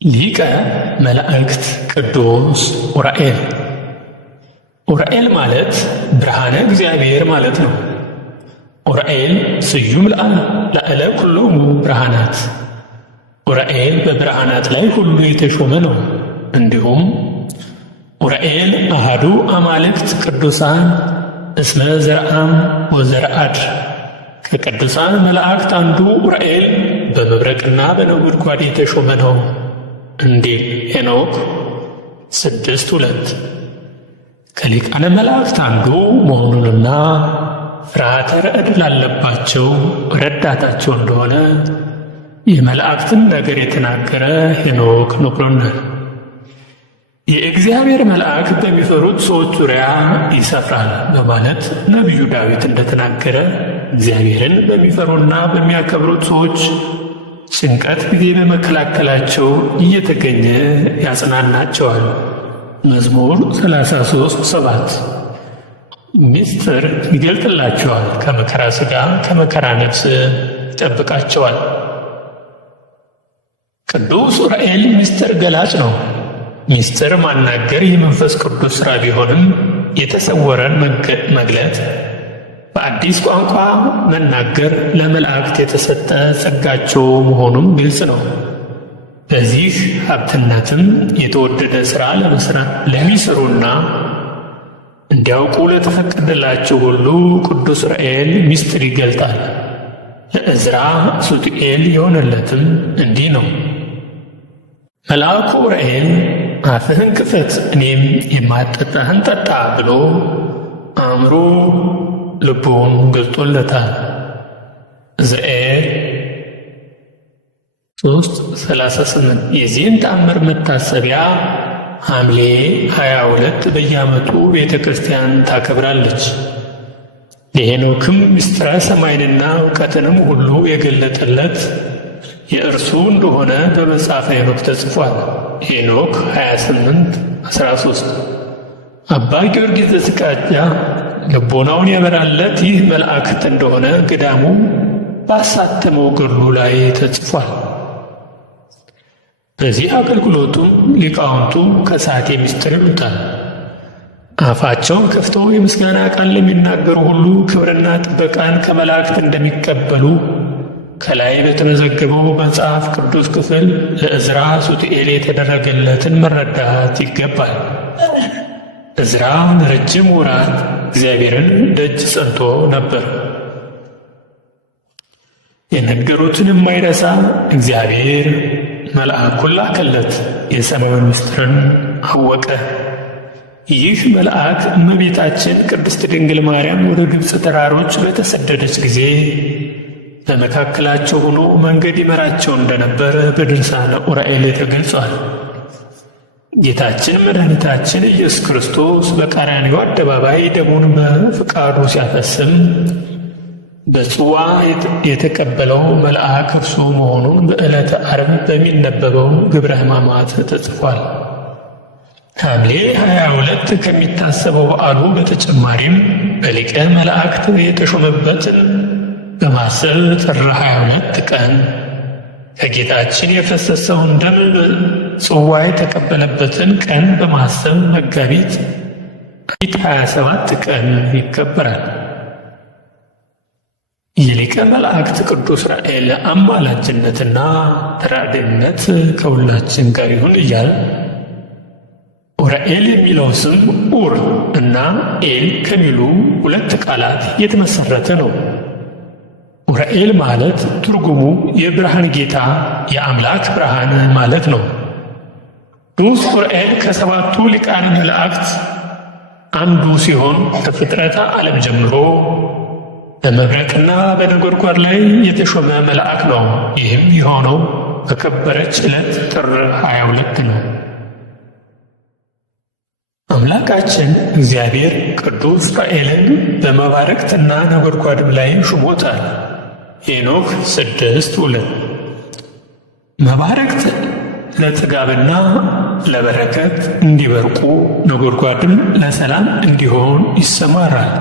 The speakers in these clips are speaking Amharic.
ሊቀ መላእክት ቅዱስ ዑራኤል። ዑራኤል ማለት ብርሃነ እግዚአብሔር ማለት ነው። ዑራኤል ስዩም ላዕለ ኩሎሙ ብርሃናት። ዑራኤል በብርሃናት ላይ ሁሉ የተሾመ ነው። እንዲሁም ዑራኤል አሃዱ አማልክት ቅዱሳን እስመ ዘርአም ወዘርአድ። ከቅዱሳን መላእክት አንዱ ዑራኤል በመብረቅና በነጎድጓድ የተሾመ ነው እንዲል ሄኖክ 6:2 ከሊቃነ መላእክት አንዱ መሆኑንና ፍርሃተ ረዕድ ላለባቸው ረዳታቸው እንደሆነ የመላእክትን ነገር የተናገረ ሄኖክ ነግሮናል። የእግዚአብሔር መልአክ በሚፈሩት ሰዎች ዙሪያ ይሰፍራል በማለት ነቢዩ ዳዊት እንደተናገረ እግዚአብሔርን በሚፈሩና በሚያከብሩት ሰዎች ጭንቀት ጊዜ በመከላከላቸው እየተገኘ ያጽናናቸዋል። መዝሙር 33:7 ምስጢር ይገልጥላቸዋል፣ ከመከራ ሥጋ ከመከራ ነፍስ ይጠብቃቸዋል። ቅዱስ ዑራኤል ምስጢር ገላጭ ነው። ምስጢር ማናገር የመንፈስ ቅዱስ ሥራ ቢሆንም የተሰወረን መግለጥ በአዲስ ቋንቋ መናገር ለመላእክት የተሰጠ ጸጋቸው መሆኑም ግልጽ ነው። በዚህ ሀብትነትም የተወደደ ሥራ ለሚሰሩና እንዲያውቁ ለተፈቀደላቸው ሁሉ ቅዱስ ዑራኤል ምስጢር ይገልጣል። ለዕዝራ ሱቱኤል የሆነለትም እንዲህ ነው። መልአኩ ዑራኤል አፍህን ክፈት እኔም የማጠጣህን ጠጣ ብሎ አእምሮ ልቡን ገልጦለታል። ዕዝራኤል 3:38 የዚህን ተአምር መታሰቢያ ሐምሌ 22 በየዓመቱ ቤተ ክርስቲያን ታከብራለች። የሄኖክም ምስጢረ ሰማይንና እውቀትንም ሁሉ የገለጠለት የእርሱ እንደሆነ በመጽሐፈ ሄኖክ ተጽፏል። ሄኖክ 28:13 አባ ጊዮርጊስ ዘሥቃያ ልቦናውን ያበራለት ይህ መላእክት እንደሆነ ገዳሙ ባሳተመው ገድሉ ላይ ተጽፏል። በዚህ አገልግሎቱም ሊቃውንቱ ከሳቴ ምስጢር ይሉታል። አፋቸውን ከፍተው የምስጋና ቃል ለሚናገሩ ሁሉ ክብርና ጥበቃን ከመላእክት እንደሚቀበሉ ከላይ በተመዘገበው መጽሐፍ ቅዱስ ክፍል ለዕዝራ ሱቱኤል የተደረገለትን መረዳት ይገባል። ዕዝራ ለረጅም ወራት እግዚአብሔርን ደጅ ጸንቶ ነበር። የነገሩትን የማይረሳ እግዚአብሔር መልአኩን ላከለት፣ የሰማዩን ምስጢርን አወቀ። ይህ መልአክ እመቤታችን ቅድስት ድንግል ማርያም ወደ ግብፅ ተራሮች በተሰደደች ጊዜ በመካከላቸው ሆኖ መንገድ ይመራቸው እንደነበር በድርሳነ ዑራኤል ተገልጿል። ጌታችን መድኃኒታችን ኢየሱስ ክርስቶስ በቀራንዮ አደባባይ ደሙን በፍቃዱ ሲያፈስም በጽዋ የተቀበለው መልአክ እርሱ መሆኑን በዕለተ ዓርብ በሚነበበው ግብረ ሕማማት ተጽፏል። ሐምሌ 22 ከሚታሰበው በዓሉ በተጨማሪም በሊቀ መላእክት የተሾመበትን በማሰብ ጥር 22 ቀን ከጌታችን የፈሰሰውን ደም ጽዋ የተቀበለበትን ቀን በማሰብ መጋቢት 27 ቀን ይከበራል። የሊቀ መላእክት ቅዱስ ዑራኤል አማላጅነትና ተራዳኢነት ከሁላችን ጋር ይሁን እያል ዑራኤል የሚለው ስም ዑር እና ኤል ከሚሉ ሁለት ቃላት የተመሰረተ ነው። ዑራኤል ማለት ትርጉሙ የብርሃን ጌታ የአምላክ ብርሃን ማለት ነው። ቅዱስ ዑራኤል ከሰባቱ ሊቃነ መላእክት አንዱ ሲሆን ከፍጥረተ ዓለም ጀምሮ በመብረቅና በነጎድጓድ ላይ የተሾመ መልአክ ነው። ይህም የሆነው በከበረች ዕለት ጥር 22 ነው። አምላካችን እግዚአብሔር ቅዱስ ዑራኤልን በመባረቅትና ነጎድጓድም ላይ ሹሞታል። ሄኖክ 6:2 መባረቅት ለጥጋብና ለበረከት እንዲበርቁ ነጎድጓድም ለሰላም እንዲሆን ይሰማራል።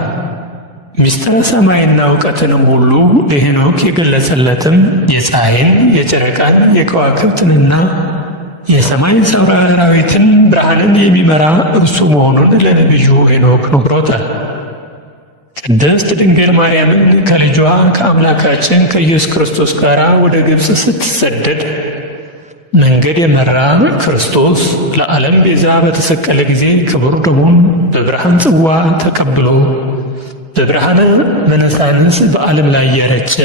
ምስጢረ ሰማይና እውቀትንም ሁሉ ለሄኖክ የገለጸለትም የፀሐይን፣ የጨረቃን፣ የከዋክብትንና የሰማይ ሰራዊትን ብርሃንን የሚመራ እርሱ መሆኑን ለነቢዩ ሄኖክ ነግሮታል። ቅድስት ድንግል ማርያምን ከልጇ ከአምላካችን ከኢየሱስ ክርስቶስ ጋር ወደ ግብፅ ስትሰደድ መንገድ የመራ ክርስቶስ ለዓለም ቤዛ በተሰቀለ ጊዜ ክቡር ደሙን በብርሃን ጽዋ ተቀብሎ በብርሃነ መነሳንስ በዓለም ላይ ያረጨ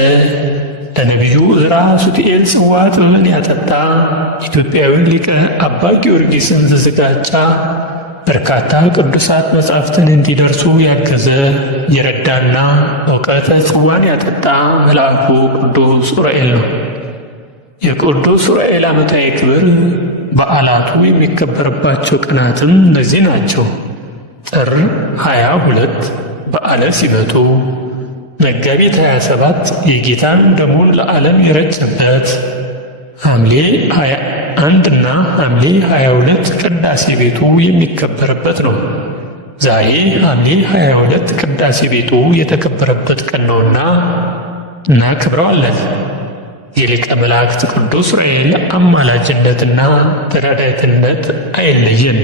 ለነቢዩ ዕዝራ ሱቱኤል ጽዋ ጥበብን ያጠጣ ኢትዮጵያዊ ሊቀ አባ ጊዮርጊስን ዘዘጋጃ በርካታ ቅዱሳት መጻሕፍትን እንዲደርሱ ያገዘ የረዳና ዕውቀተ ጽዋን ያጠጣ መልአኩ ቅዱስ ዑራኤል ነው። የቅዱስ ዑራኤል ዓመታዊ ክብር በዓላቱ የሚከበርባቸው ቀናትም እነዚህ ናቸው። ጥር 22 በዓለ ሲመቱ፣ መጋቢት 27 የጌታን ደሙን ለዓለም የረጨበት፣ ሐምሌ 21 እና ሐምሌ 22 ቅዳሴ ቤቱ የሚከበርበት ነው። ዛሬ ሐምሌ 22 ቅዳሴ ቤቱ የተከበረበት ቀን ነውና እናከብረዋለን። የሊቀ መላእክት ቅዱስ ዑራኤል አማላጅነትና ተራዳኢነት አይለየን።